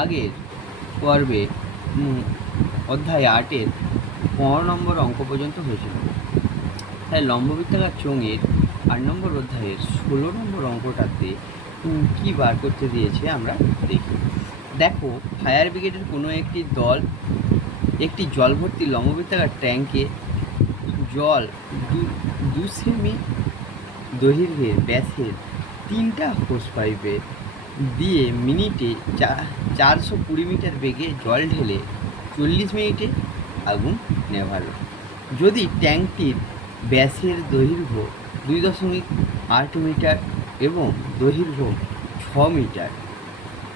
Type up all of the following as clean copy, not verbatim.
আগের পর্বে অধ্যায় 8-এর 15 নম্বর অঙ্ক পর্যন্ত হয়েছিল। তাই লম্ববৃত্তাকার চোঙের 8 নম্বর অধ্যায়ের 16 নম্বর অঙ্কটাতে কী বার করতে দিয়েছে আমরা দেখি। দেখো, ফায়ার ব্রিগেডের কোনো একটি দল একটি জল ভর্তি লম্ববৃত্তাকার ট্যাঙ্কে জল 2 সেমি দৈর্ঘ্যের ব্যাসের 3টা হোস পাইপে দিয়ে মিনিটে 420 মিটার বেগে জল ঢেলে 40 মিনিটে আগুন নেভালো। যদি ট্যাঙ্কটির ব্যাসের দৈর্ঘ্য 2.8 মিটার এবং দৈর্ঘ্য 6 মিটার,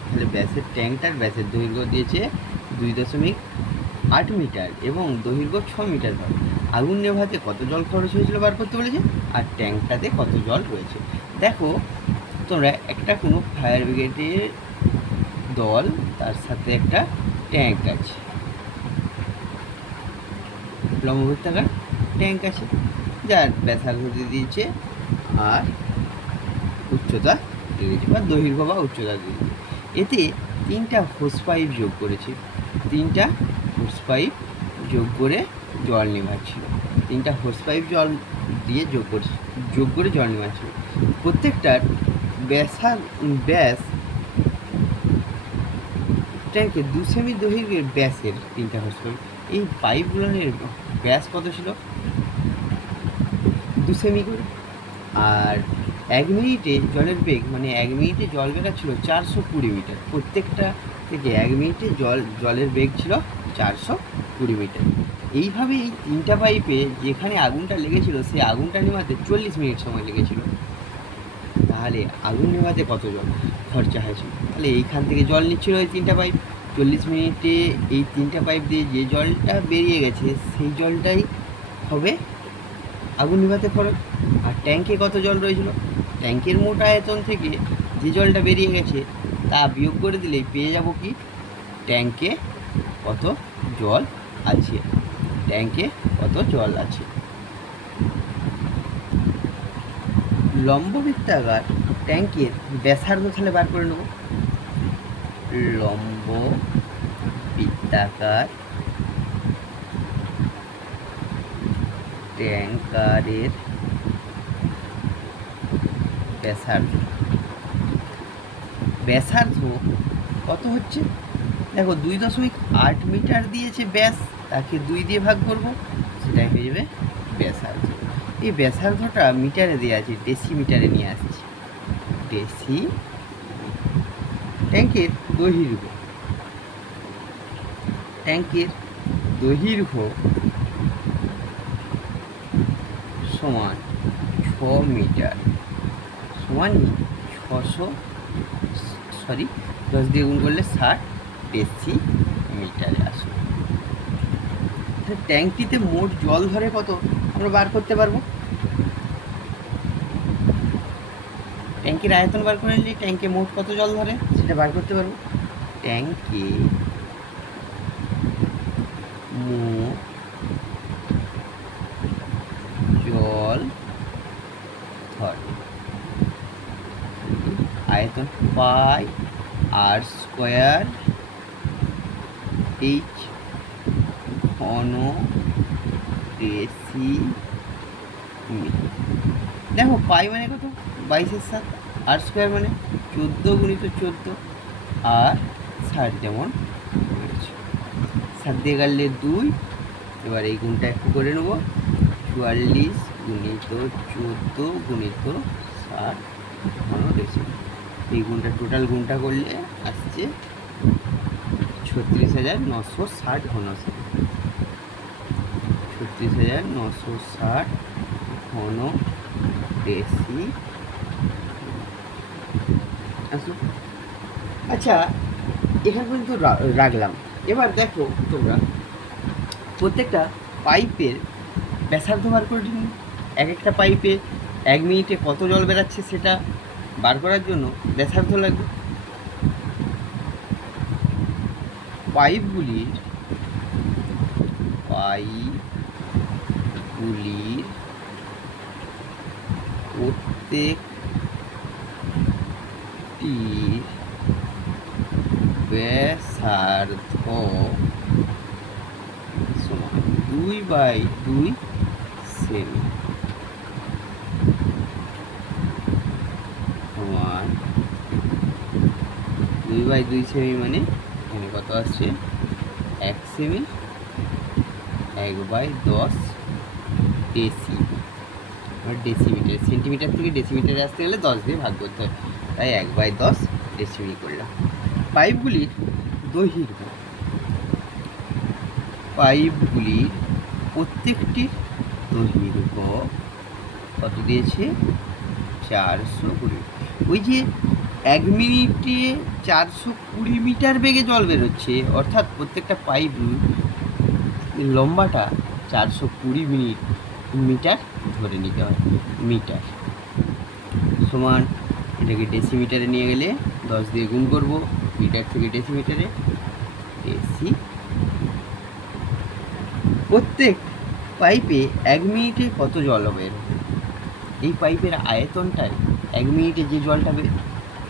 তাহলে ট্যাঙ্কটার ব্যাসের দৈর্ঘ্য দিয়েছে 2.8 মিটার এবং দৈর্ঘ্য 6 মিটার হয়। আগুন নেভাতে কত জল খরচ হয়েছিল বার করতে বলেছে, আর ট্যাঙ্কটাতে কত জল রয়েছে। দেখো, তোমরা একটা কোনো ফায়ার ব্রিগেডের দল, তার সাথে একটা ট্যাঙ্ক আছে, লম্ববৃত্তাকার ট্যাঙ্ক আছে, যার ব্যাসার্ধ দিয়ে দিয়েছে আর উচ্চতা দিয়ে দিয়েছে, বা দৈর্ঘ্য বা উচ্চতা দিয়ে দিয়েছে। এতে 3টা হোস পাইপ যোগ করেছে, 3টা হোস পাইপ যোগ করে জল নেভাচ্ছিল, 3টা হোস পাইপ জল দিয়ে যোগ করে জল নেভাচ্ছিল। প্রত্যেকটার ব্যাস ট্যাঙ্কে 2 সেমি দৈর্ঘ্যের ব্যাসের 3টা হোস পাইপ। এই পাইপগুলোর ব্যাস কত ছিল, 2 সেমি করে। আর 1 মিনিটে জলের বেগ, মানে 1 মিনিটে জল বেরাচ্ছিল 420 মিটার। প্রত্যেকটা থেকে 1 মিনিটে জলের বেগ ছিল 420 মিটার। এইভাবে এই 3টা পাইপে যেখানে আগুনটা লেগেছিল, সেই আগুনটা নেভাতে 40 মিনিট সময় লেগেছিল। তাহলে আগুন নেভাতে কত জল খরচা হয়েছিল? তাহলে এইখান থেকে জল নিচ্ছিল এই 3টা পাইপ। 40 মিনিটে এই 3টা পাইপ দিয়ে যে জলটা বেরিয়ে গেছে, সেই জলটাই হবে আগুন নেভাতে খরচ। আর ট্যাঙ্কে কত জল রয়েছিল, ট্যাঙ্কের মোট আয়তন থেকে যে জলটা বেরিয়ে গেছে তা বিয়োগ করে দিলেই পেয়ে যাব কি, ট্যাঙ্কে কত জল আছে, ট্যাঙ্কে কত জল আছে। লম্ববৃত্তাকার ট্যাঙ্কের ব্যাসার্ধ তাহলে বার করে নেব। লম্ববৃত্তাকার ট্যাঙ্কারের ব্যাসার্ধ কত হচ্ছে, দেখো 2.8 মিটার দিয়েছে ব্যাস, তাকে 2 দিয়ে ভাগ করব, সেটাই হয়ে যাবে ব্যাসার্ধ। এই ব্যাসার্ধটা মিটারে দেওয়া আছে, ডেসিমিটারে নিয়ে আসছি। ট্যাঙ্কের দৈর্ঘ্য সমান 6 মিটার, সমান 10 দিয়ে গুণ করলে 60 ডেসিমিটারে আসবে। ট্যাঙ্কটিতে মোট জল ধরে কত আমরা বার করতে পারবো। ট্যাঙ্কের আয়তন বার করে নিলে ট্যাঙ্কে মোট কত জল ধরে সেটা বার করতে পারবো। ট্যাঙ্কে মোট জল ধরে আয়তন পাই আর স্কোয়ার এইচ ঘন ডেসিমিটার। দেখো, পাই মানে কত, 22/7, আর স্কোয়ার মানে 14 গুণিত 14, আর 60 যেমন 7 দিয়ে গাড়লে 2। এবার এই গুণটা একটু করে নেব, 44 গুণিত 14 গুণিত 60 ঘন ডেসিমিটার। এই গুণটা টোটাল গুণটা করলে আসছে 36,960 ঘন সেকেন্ড। 36,960 ঘন ডেসি। আচ্ছা, এখান পর্যন্ত রাখলাম। এবার দেখো, তোমরা প্রত্যেকটা পাইপের ব্যাসার্ধ বার করে নিন। একটা পাইপে 1 মিনিটে কত জল বেরাচ্ছে সেটা বার করার জন্য ব্যাসার্ধ লাগবে। পাইপগুলির প্রত্যেকটির ব্যাসার্ধ সমান 2/2 সেমি সমান 2/2 সেমি মানে এখানে কত আসছে 1 সেমি 1/10 ডেসিমিটার। সেন্টিমিটার থেকে ডেসিমিটারে আসতে গেলে 10 দিয়ে ভাগ করতে হয়, তাই 1/10 ডেসিমি করলাম। পাইপগুলির দৈর্ঘ্য, পাইপগুলির প্রত্যেকটির দৈর্ঘ্য কত দিয়েছে 420। ওই যে 1 মিনিটে 420 মিটার বেগে জল বেরোচ্ছে, অর্থাৎ প্রত্যেকটা পাইপ লম্বাটা 420 মিটার ধরে নিতে হয়। মিটার সমান এটাকে ডেসিমিটারে নিয়ে গেলে 10 দিয়ে গুণ করব, মিটার থেকে ডেসিমিটারে ডেসি। প্রত্যেক পাইপে 1 মিনিটে কত জল বের হবে? এই পাইপের আয়তনটাই 1 মিনিটে যে জলটা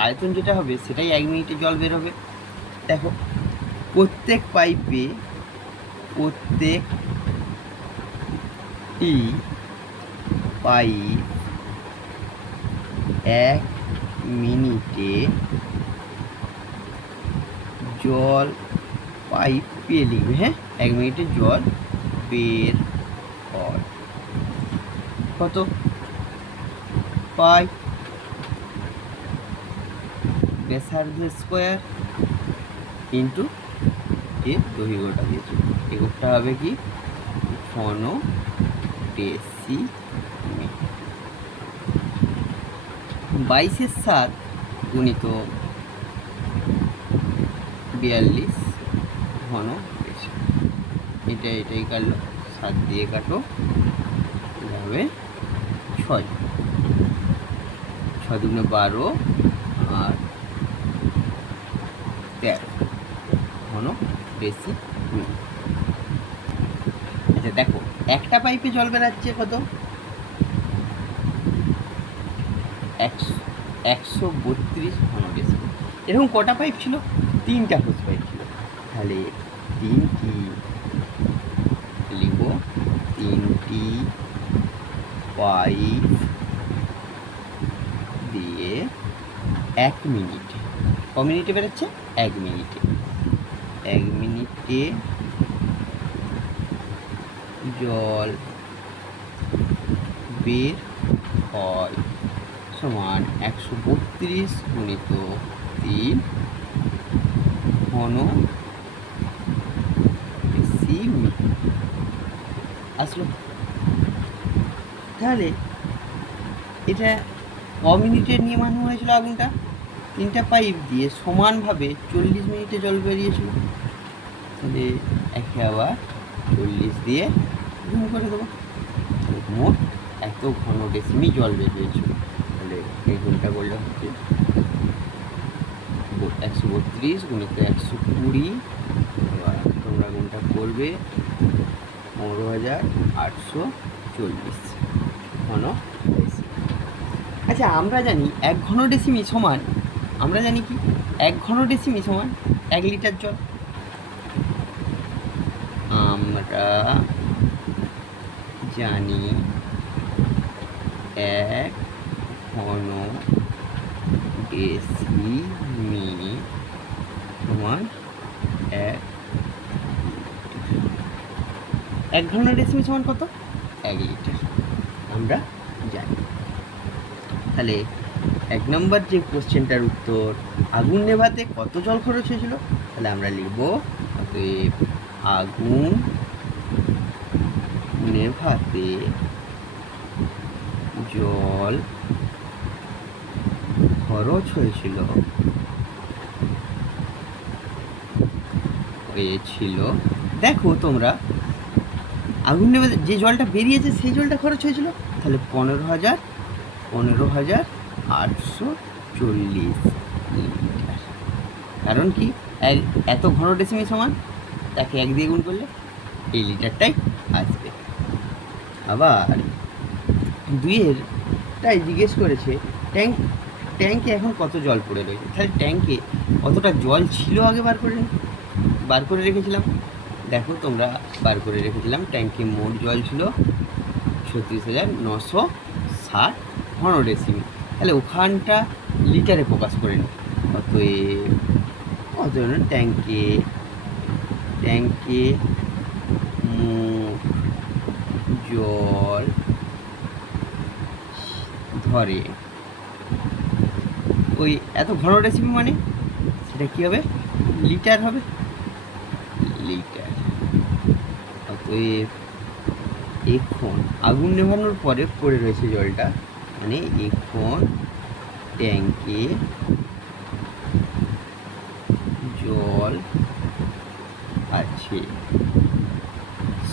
আয়তন যেটা হবে সেটাই 1 মিনিটে জল বের হবে। দেখো প্রত্যেক পাইপে প্রত্যেকটি পাইপ 1 মিনিটে জল পাইপে লিখবে, হ্যাঁ 1 মিনিটে জল বের হয় কত পাই ব্যাসার্ধ স্কোয়ার ইন্টু এর দৈর্ঘ্যটা দিয়েছে, এককটা হবে কি ঘন ডেসিমি। 22/7 গুণিত 42 ঘন ডেসিমি। এটাই কাটলো, 7 দিয়ে কাটো, হবে 6, 6 দুগুণে 12 আর 13 ঘন ডেসিমি। আচ্ছা দেখো একটা পাইপে জল বেরাচ্ছে কত 132 ঘন ডেসিমি। এরকম কটা পাইপ ছিল? 3টা হোস পাইপ ছিল, তাহলে 3টি লিখব, 3টি পাইপ দিয়ে 1 মিনিটে, ক মিনিটে বেরোচ্ছে 1 মিনিটে, 1 মিনিটে জল বের হয় সমান 132 গুণিত 3 ঘন ডেসিমি আসলো। তাহলে এটা ক মিনিটে নিয়ে বানানো হয়েছিল আগুনটা? 3টা পাইপ দিয়ে সমানভাবে 40 মিনিটে জল বেরিয়েছিল, তাহলে একে আবার 40 দিয়ে গুণ করে দেবো, মোট এত ঘন ডেসিমি জল বেরিয়েছিল। তাহলে এই গুণটা করলে হচ্ছে 132 গুণিত 120, এবার তোমরা গুণটা করবে 15,840 ঘন ডেসিমি। আচ্ছা আমরা জানি 1 ঘন ডেসিমি সমান, আমরা জানি কি 1 ঘন ডেসিমি সমান 1 লিটার জল। আমরা জানি 1 ঘন ডেসিমি সমান 1 ঘন ডেসিমি সমান কত 1 লিটার, আমরা জানি। তাহলে 1 নম্বর যে কোশ্চেনটার উত্তর, আগুন নেভাতে কত জল খরচ হয়েছিল, তাহলে আমরা লিখব অতএব আগুন নেভাতে জল খরচ হয়েছিল দেখো তোমরা আগুন নেভাতে যে জলটা বেরিয়েছে সেই জলটা খরচ হয়েছিল, তাহলে 15,840 লিটার। কারণ কি এত ঘন ডেসিমি সমান, তাকে 1 দিয়ে গুণ করলে এই লিটারটাই আসবে। আবার 2-এরটাই জিজ্ঞেস করেছে ট্যাঙ্কে এখন কত জল পড়ে রয়েছে, তাহলে ট্যাঙ্কে কতটা জল ছিল আগে বার করে রেখেছিলাম। দেখো তোমরা বার করে রেখেছিলাম, ট্যাঙ্কে মোট জল ছিল 36,960 ঘনডেসিমি। তাহলে ওখানটা লিটারে প্রকাশ করে নিই। অতএব ট্যাঙ্কে মোট জল ধরে ওই এত ঘনডেসিমি, মানে সেটা কী হবে, লিটার হবে, লিটার। অতএব এখন আগুন নেভানোর পরে পড়ে রয়েছে জলটা, মানে এখন ট্যাঙ্কে জল আছে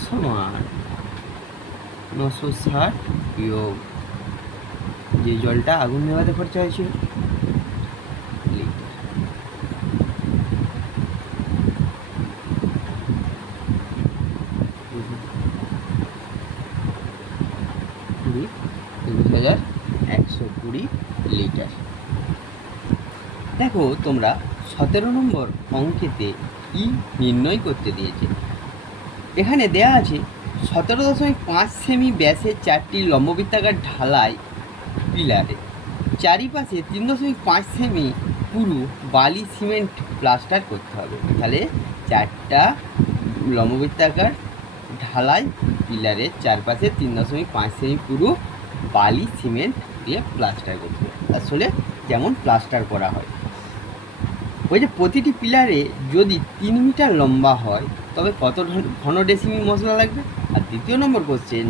সমান 960 বিয়োগ যে জলটা আগুন নেভাতে খরচা হয়েছিল, লিটার 2120 লিটার। দেখো তোমরা 17 নম্বর অঙ্কেতে ই নির্ণয় করতে দিয়েছে। এখানে দেয়া আছে 17.5 সেমি ব্যাসের 4টি লম্ববৃত্তাকার ঢালাই পিলারে চারিপাশে 3.5 সেমি পুরু বালি সিমেন্ট প্লাস্টার করতে হবে। তাহলে 4টা লম্ববৃত্তাকার ঢালাই পিলারের চারপাশে 3.5 সেমি পুরু বালি সিমেন্ট দিয়ে প্লাস্টার করতে হবে, আসলে যেমন প্লাস্টার করা হয়। ওই যে প্রতিটি পিলারে যদি 3 মিটার লম্বা হয় তবে কত ঘনডেসিমি মশলা লাগবে। আর দ্বিতীয় নম্বর কোশ্চেন,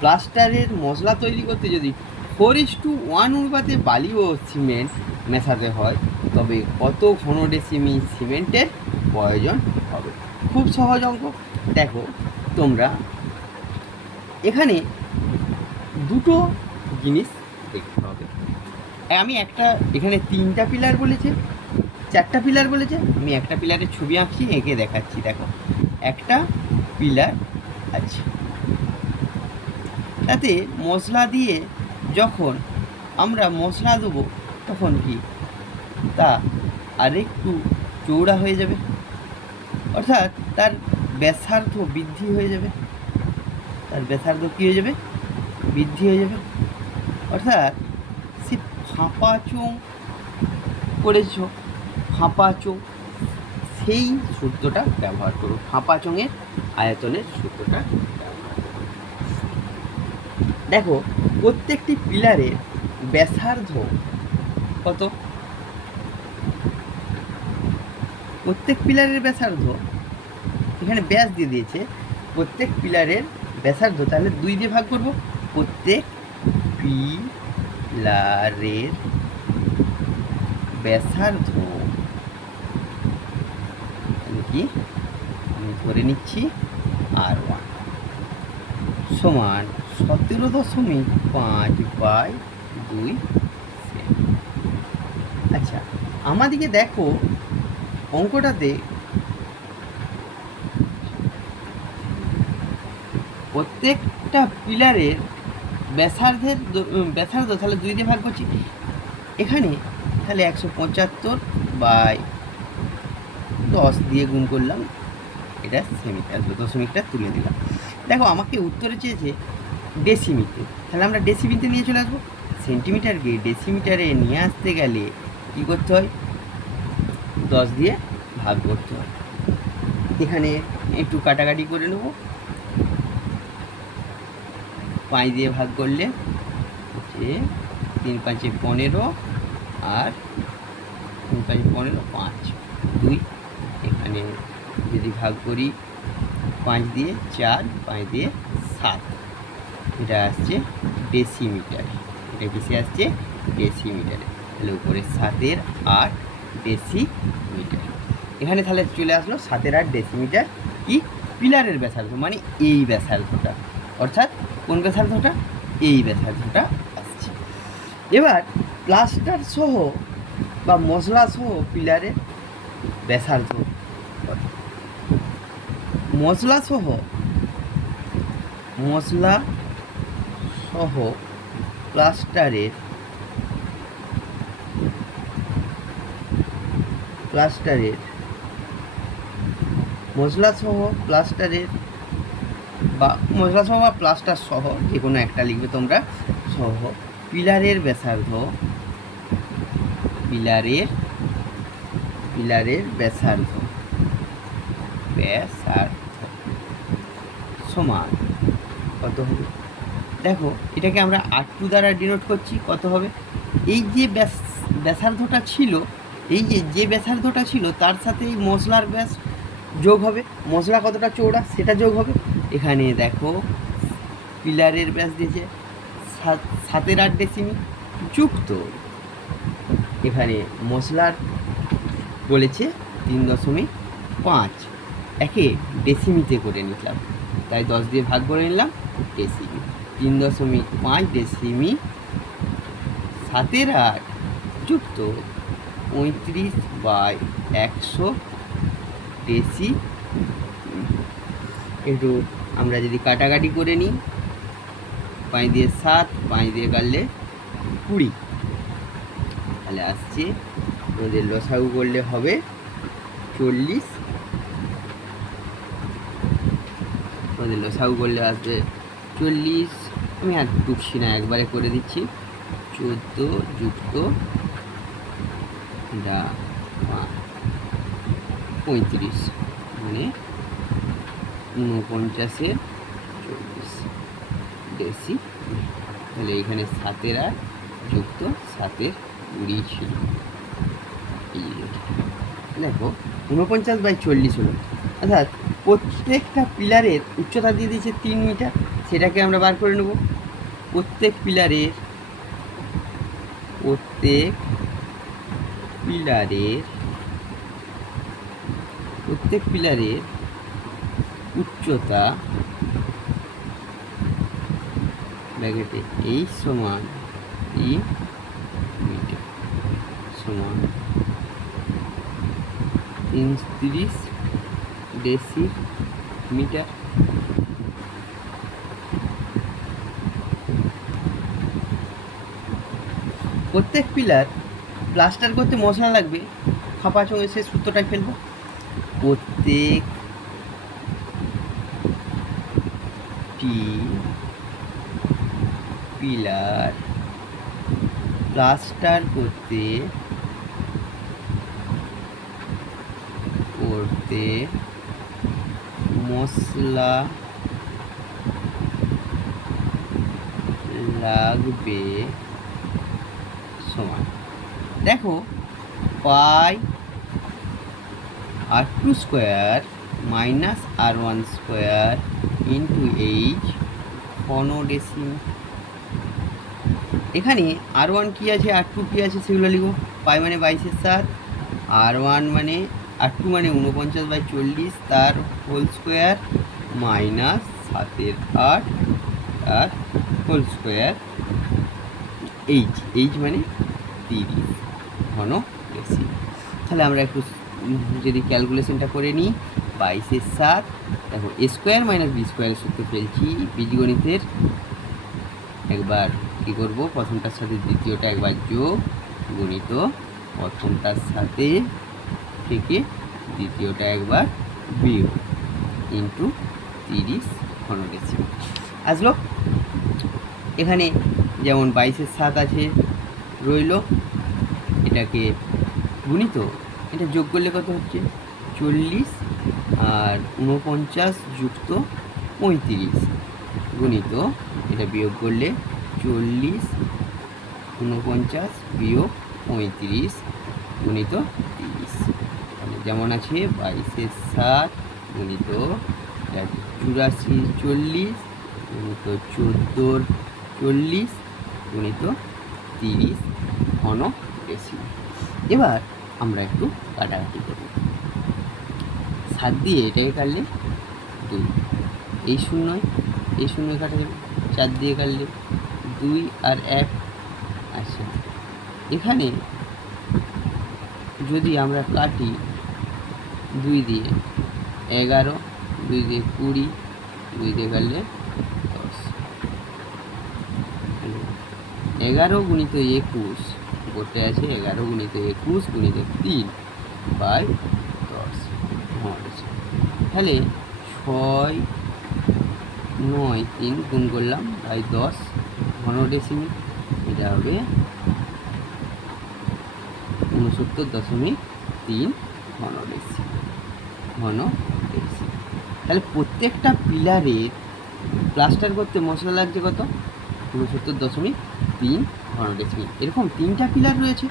প্লাস্টারের মশলা তৈরি করতে যদি 4:1 অনুপাতে বালি ও সিমেন্ট মেশাতে হয় তবে কত ঘনডেসিমি সিমেন্টের প্রয়োজন হবে। খুব সহজ অঙ্ক। দেখো তোমরা এখানে দুটো জিনিস দেখতে হবে। আমি এখানে 3টা পিলার বলেছে, 4টা পিলার বলেছে, আমি একটা পিলারের ছবি আঁকছি, এঁকে দেখাচ্ছি। দেখো একটা পিলার আছে, তাতে মশলা দিয়ে যখন আমরা মশলা দেবো তখন কি তা আরেকটু চৌড়া হয়ে যাবে, অর্থাৎ তার ব্যাসার্ধ বৃদ্ধি হয়ে যাবে। তার ব্যাসার্ধ কী হয়ে যাবে, বৃদ্ধি হয়ে যাবে। অর্থাৎ সে ফাঁপা চোঙ করেছ, ফাঁপা চোঙ, সেই সূত্রটা ব্যবহার করো, ফাঁপা চোঙের আয়তনের সূত্রটা ব্যবহার করো। দেখো প্রত্যেকটি পিলারের ব্যাসার্ধ কত, প্রত্যেক পিলারের ব্যাসার্ধ এখানে ব্যাস দিয়ে দিয়েছে, প্রত্যেক পিলারের ব্যাসার্ধ তাহলে 2 দিয়ে ভাগ করব। প্রত্যেক পিলারের ব্যাসার্ধ কি আমি ধরে নিচ্ছি R1 সমান 17.5/2 সেমি। আচ্ছা আমাদিকে দেখো অঙ্কটাতে প্রত্যেকটা পিলারের ব্যাসার্ধ তাহলে 2 দিয়ে ভাগ করছি, এখানে তাহলে 175/10 দিয়ে গুণ করলাম, এটা সেমিতে আসবে, দশমিকটা তুলে দিলাম। দেখো আমাকে উত্তরে চেয়েছে ডেসিমিতে, তাহলে আমরা ডেসিমিতে নিয়ে চলে আসবো। সেন্টিমিটারকে ডেসিমিটারে নিয়ে আসতে গেলে কী করতে হয়, 10 দিয়ে ভাগ করতে হয়। এখানে একটু কাটাকাটি করে নেব, 5 দিয়ে ভাগ করলে হচ্ছে 3 5 15 আর 3 5 15 5 2, এখানে যদি ভাগ করি 5 দিয়ে 4, 5 দিয়ে 7, এটা আসছে ডেসিমিটারে, এটা কিসে আসছে, ডেসিমিটারে। তাহলে উপরে 7 8 ডেসিমিটার। এখানে তাহলে চলে আসলো 7 8 ডেসিমিটার কি পিলারের ব্যাসার্ধ, মানে এই ব্যাসার্ধটা, অর্থাৎ কোন ব্যাসার্ধটা, এই ব্যাসার্ধটা আসছে। এবার প্লাস্টার সহ বা মশলা সহ পিলারের ব্যাসার্ধ, মশলা সহ প্লাস্টারের প্লাস্টারের মশলা সহ প্লাস্টারের বা মশলা সহ বা প্লাস্টার সহ যে কোনো একটা লিখবে তোমরা সহ পিলারের ব্যাসার্ধ পিলারের ব্যাসার্ধ সমান কত হবে? দেখো এটাকে আমরা R2 দ্বারা ডিনোট করছি। কত হবে? এই যে ব্যাসার্ধটা ছিল, এই যে ব্যাসার্ধটা ছিল তার সাথে এই মশলার ব্যাস যোগ হবে। মশলা কতটা চৌড়া সেটা যোগ হবে। এখানে দেখো পিলারের ব্যাস দিয়েছে 7.8 ডেসিমি যুক্ত এখানে মশলার বলেছে 3.5। একে ডেসিমিতে করে নিলাম, তাই 10 দিয়ে ভাগ করে নিলাম ডেসিমি। 3.5 ডেসিমি 7.8 যুক্ত 35/100 ডেসি। একটু আমরা যদি কাটাকাটি করে নিই, 5 দিয়ে 7, 5 দিয়ে কাটলে 20, তাহলে আসছে আমাদের লসাগু করলে হবে 40। আমাদের লসাগু করলে আসবে 40। আমি আর টুকছি না, একবারে করে দিচ্ছি। 14 যুক্ত 35 মানে 49 40 ডেসি। তাহলে এখানে 7.8 যুক্ত 7.20 ছিল। এই দেখো 49/40 হলো, অর্থাৎ প্রত্যেকটা পিলারের উচ্চতা দিয়ে দিয়েছে 3 মিটার। সেটাকে আমরা বার করে নেব। প্রত্যেক পিলারের উচ্চতা ব্র্যাকেটে h সমান 3 মিটার সমান 30 ডেসিমিটার। প্রত্যেক পিলার প্লাস্টার করতে মশলা লাগবে। ফাঁপা চোখে সে সূত্রটাই ফেলবো। প্রত্যেকটি পিলার প্লাস্টার করতে মশলা লাগবে সমান, দেখো পাই R2 square minus R1 square into H ঘন ডেসিমি। এখানে R1 কী আছে, R2 কী আছে সেগুলো লিখো। পাই মানে 22/7, R1 মানে R2 মানে 49/40 তার হোল স্কোয়ার মাইনাস 7.8 তার হোল স্কোয়ার। H মানে 30 ঘন ডেসিমি। তাহলে আমরা একটু যদি ক্যালকুলেশনটা করে নিই, 22/7 দেখো a স্কোয়ার মাইনাস বি স্কোয়ারের সূত্র ফেলছি বীজগণিতের। একবার কী করবো, প্রথমটার সাথে দ্বিতীয়টা একবার যোগ গুণিত প্রথমটার সাথে থেকে দ্বিতীয়টা একবার বিয়োগ ইন্টু 30 ঘন ডেসিমি আসলো। এখানে যেমন 22/7 আছে রইল, এটাকে গুণিত এটা যোগ করলে কত হচ্ছে 40 আর 49 যুক্ত 35 গুণিত এটা বিয়োগ করলে 40 49 বিয়োগ 35 গুণিত 30। তাহলে যেমন আছে 22/7 গুণিত 84 40 গুণিত 14 40 গুণিত 30 ঘন ডেসিমি। এবার আমরা একটু কাটাকাটি করব। 7 দিয়ে এটাকে কাটলে 2, এই শূন্য কাটা যাবে। 4 দিয়ে কাটলে 2 আর 1। আচ্ছা, এখানে যদি আমরা কাটি 2 দিয়ে 11, 2 দিয়ে 20, 2 দিয়ে কাটলে 10। 11 গুণিত 21 গোটে আছে 11 গুণিত 21 গুণিত 3 বাই 10 তাহলে 6 9 3 গুণ করলাম বাই 10 ঘন ডেসিমিল, এটা হবে 69.3 ঘন ডেসিমিল। তাহলে প্রত্যেকটা পিলারের প্লাস্টার করতে মশলা লাগছে কত? 69.3 ঘন ডেসিমিল। এরকম 3টা পিলার রয়েছে,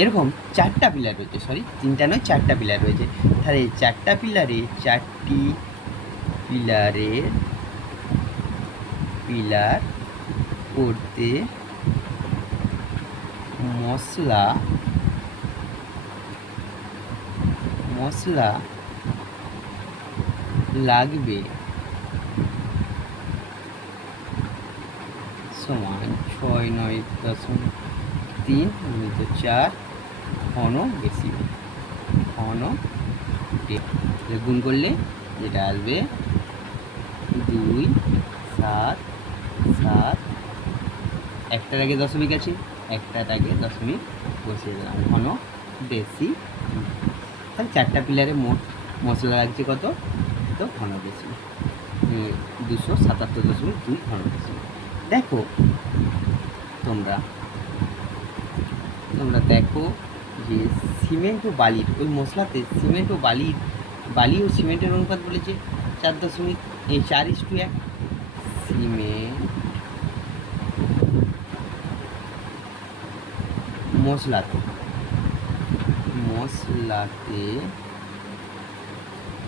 এরকম 4টা পিলার রয়েছে, সরি 3টা নয় 4টা পিলার রয়েছে। তাহলে এই 4টা পিলারে 4টি পিলার করতে মশলা লাগবে সমান 6.9.3 গুণিত 4 ঘন ডেসিমিল। গুণ করলে যেটা আসবে 2 7 7, একটার আগে দশমিক আছে, একটার আগে দশমিক বসিয়ে দিলাম, ঘন ডেসি। তাহলে 4টা পিলারে মোট মশলা লাগছে কত? তো ঘন ডেসিমিল 277.2 ঘন ডেসিমিল। দেখো তোমরা দেখো যে সিমেন্ট ও বালির ওই মশলাতে সিমেন্ট ও বালি ও সিমেন্টের অনুপাত বলেছে 4:1। সিমেন্ট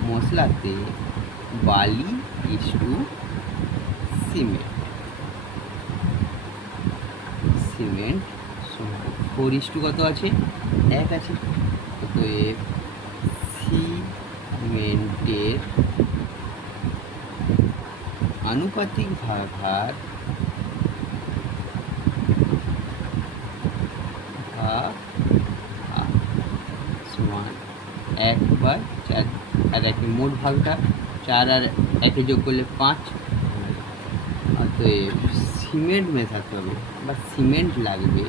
মশলাতে বালি ইস্টু সিমেন্ট 4:1 কত আছে? 1 আছে। অতএব সিমেন্টের আনুপাতিক ভার সমান 1/4। আর একের মোট ভাগটা 4 আর 1 যোগ করলে 5। অতএব সিমেন্ট মেশাতে হবে বা সিমেন্ট লাগবে,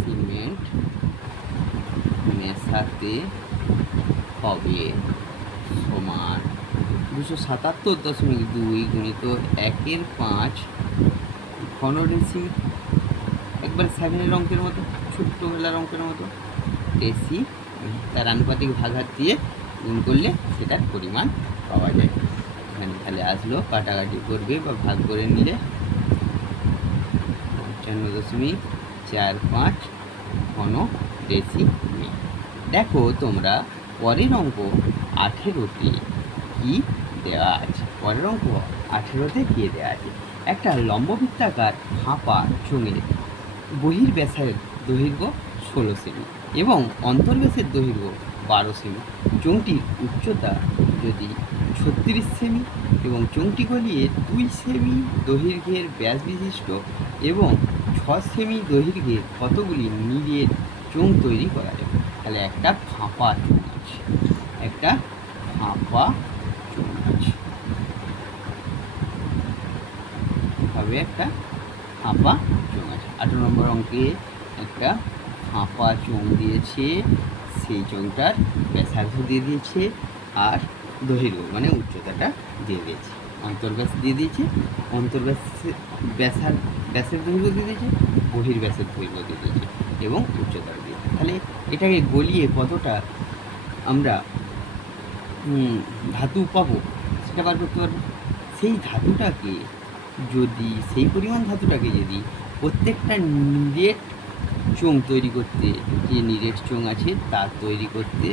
সিমেন্ট মেশাতে হবে সমান 277.2 গুণিত 1/5 ঘন ডেসিমিল। একবার 7-এর অঙ্কের মতো, ছোট্টবেলার অঙ্কের মতো ডেসি, তার আনুপাতিক ভাগাত দিয়ে গুণ করলে সেটার পরিমাণ পাওয়া যায়। এখানে তাহলে আসলো, কাটাকাটি করবে বা ভাগ করে নিলে 55.45 ঘন ডেসিমিল। দেখো তোমরা পরের অঙ্ক 18তে কি দেওয়া আছে? পরের অঙ্ক 18তে কি দেওয়া আছে? একটা লম্ববৃত্তাকার ফাঁপা চোঙের বহির্ব্যাসের দৈর্ঘ্য 16 সেমি এবং অন্তর্ব্যাসের দৈর্ঘ্য 12 সেমি। চোঙটির উচ্চতা যদি 36 সেমি এবং চোঙটি গলিয়ে 2 সেমি দৈর্ঘ্যের ব্যাস বিশিষ্ট এবং 6 সেমি দৈর্ঘ্যের কতগুলি নিরেট চোঙ তৈরি করা যাবে? তাহলে একটা ফাঁপা চোঙ আছে, একটা ফাঁপা চোঙ আছে, হবে একটা ফাঁপা চোঙ আছে। 18 নম্বর অঙ্কে একটা ফাঁপা চোঙ দিয়েছে, সেই চোঙটার ব্যাসার্ধ দিয়ে দিয়েছে আর দৈর্ঘ্য মানে উচ্চতাটা দিয়ে দিয়েছে, অন্তর্ব্যাস দিয়ে দিয়েছে, ব্যাসের দৈর্ঘ্য দিয়ে দিয়েছে, বহির্ব্যাসের দৈর্ঘ্য দিয়ে দিয়েছে এবং উচ্চতা দিয়ে। তাহলে এটাকে গলিয়ে কতটা আমরা ধাতু পাবো সেটা বার করতে পারবো। সেই পরিমাণ ধাতুটাকে যদি প্রত্যেকটা নিরেট চোঙ তৈরি করতে, যে নিরেট চোঙ আছে তা তৈরি করতে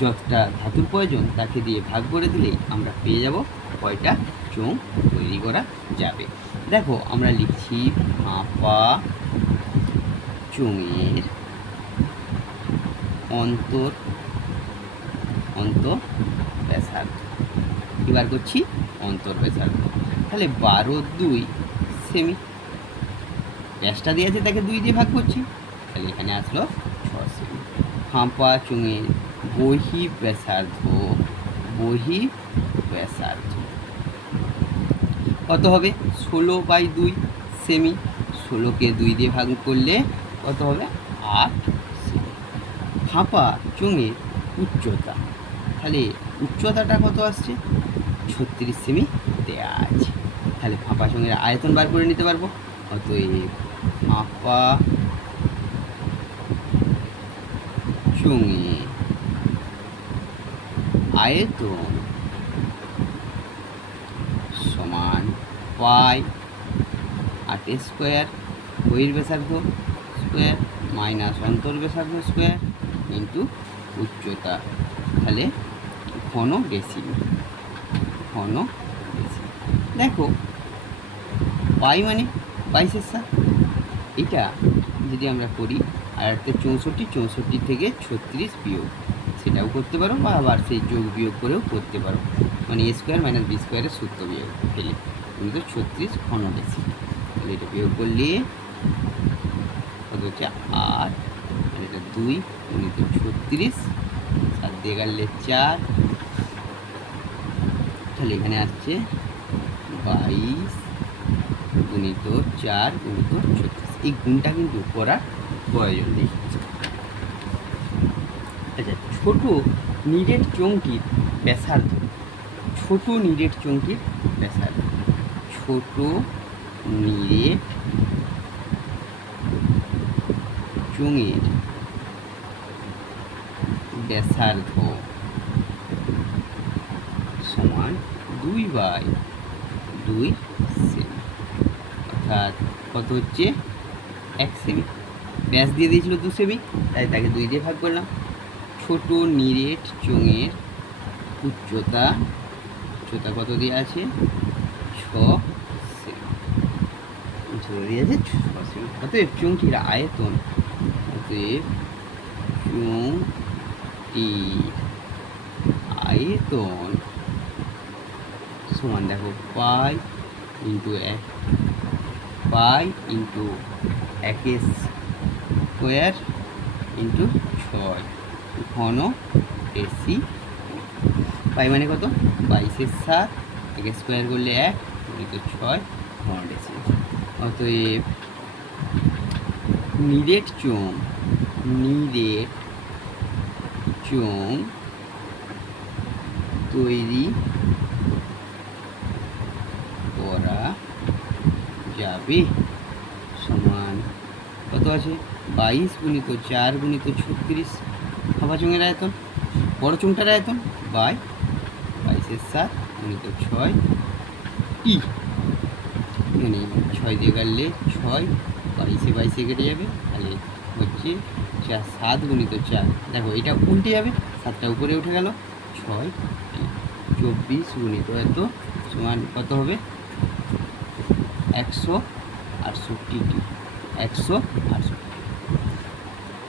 যতটা ধাতুর প্রয়োজন তাকে দিয়ে ভাগ করে দিলেই আমরা পেয়ে যাব কয়টা চোঙ তৈরি করা যাবে। দেখো আমরা লিখছি ফাঁপা চোঙের অন্তর্ব্যাসার্ধ। এবার করছি অন্তর্ব্যাসার্ধ। তাহলে 12/2 সেমি, ব্যাসটা দিয়ে আছে তাকে 2 দিয়ে ভাগ করছি, তাহলে এখানে আসলো 6 সেমি। ফাঁপা চোঙের বহির্ব্যাসার্ধ কত হবে? 16/2 সেমি। 16কে 2 দিয়ে ভাগ করলে কত হবে? 8 সেমি। ফাঁপা চোঙের উচ্চতা, তাহলে উচ্চতাটা কত আসছে? 36 সেমি দেওয়া আছে। তাহলে ফাঁপা চোঙের আয়তন বার করে নিতে পারবো। অতএব ফাঁপা চোঙের আয়তন সমান পাই 8 স্কোয়ার বহির্ব্যাসার্ধ স্কোয়ার মাইনাস অন্তর্ব্যাসার্ধ স্কোয়ার ইন্টু উচ্চতা, তাহলে ঘন ডেসিমি। ঘন ডেসিমি দেখো পাই মানে 22/7। এটা যদি আমরা করি আর একটা 64 থেকে 36 বিয়োগ, সেটাও করতে পারো, বা আবার সেই যোগ বিয়োগ করেও করতে পারো, মানে এ স্কোয়ার মাইনাস বি স্কোয়ারের সূত্র বিয়োগ ফেলে কিন্তু 36 ঘন ডেসিমি। তাহলে এটা বিয়োগ করলে কত হচ্ছে 8, আর এটা 2 গুণিত 36, 7 দিয়ে গেলে 4, তাহলে এখানে আসছে 22 গুণিত 4 গুণিত 36। এই গুণটা কিন্তু করার প্রয়োজন নেই। আচ্ছা, ছোট নিরেট চৌকির ব্যাসার্ধ, ছোট নিরেট চৌকির ব্যাসার্ধ, ছোট নিরেট চোঙের ব্যাসার্ধ সমান 2/2 সেমি, অর্থাৎ কত হচ্ছে 1 সেমি। ব্যাস দিয়ে দিয়েছিল 2 সেমি, তাই তাকে 2 দিয়ে ভাগ করলাম। ছোট নিরেট চোঙের উচ্চতা, উচ্চতা কত দিয়ে আছে? 6 সেমি। উচ্চতা দিয়ে আছে 6 সেমি। অতএব চোঙটির আয়তন, অতএব চোঙটির আয়তন সমান দেখো পাই ইন্টু 1 স্কোয়ার ইন্টু 6 ঘন ডেসি। পাই মানে কত? 22/7, একে স্কোয়ার করলে 1 গুণিত 6 ঘন ডেসি। অতএব নিরেট চোঙ তৈরি করা যাবে সমান কত আছে? 22 গুণিত 4 গুণিত 36 ফাঁপা চোঙের আয়তন, বড় চোঙটার আয়তন, বাই 22/7 গুণিত 6 টি, মানে 6 দিয়ে কাটলে 6, 22 কেটে যাবে, তাহলে হচ্ছে 7 গুণিত 4, দেখো এটা উল্টে যাবে, 7টা উপরে উঠে গেল, 6 24 গুণিত এত সমান কত হবে? 168 টি, 168।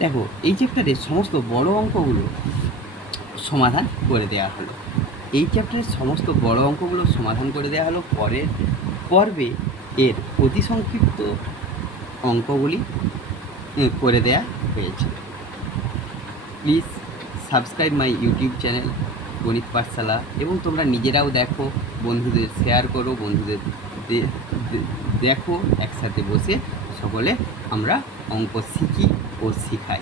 দেখো এই চ্যাপ্টারের সমস্ত বড় অঙ্কগুলো সমাধান করে দেওয়া হলো। এই চ্যাপ্টারের সমস্ত বড় অঙ্কগুলো সমাধান করে দেওয়া হলো। পরের পর্বে এর অতি সংক্ষিপ্ত অঙ্কগুলি করে দেওয়া হয়েছে। Please subscribe my YouTube channel গণিত পাঠশালা, এবং তোমরা নিজেরাও দেখো, বন্ধুদের শেয়ার করো, বন্ধুদের দেখো, একসাথে বসে সকলে আমরা অঙ্ক শিখি ও শিখাই।